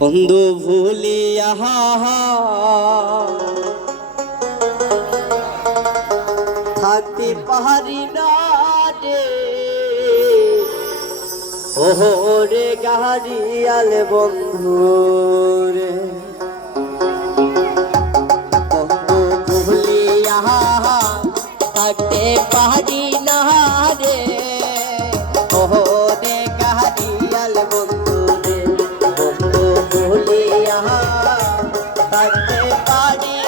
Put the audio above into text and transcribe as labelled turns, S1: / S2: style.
S1: বন্ধু ভুলিয়া থাকতে পাহাড়ি না রে গাহারি আলে বন্ধু রে। பாடே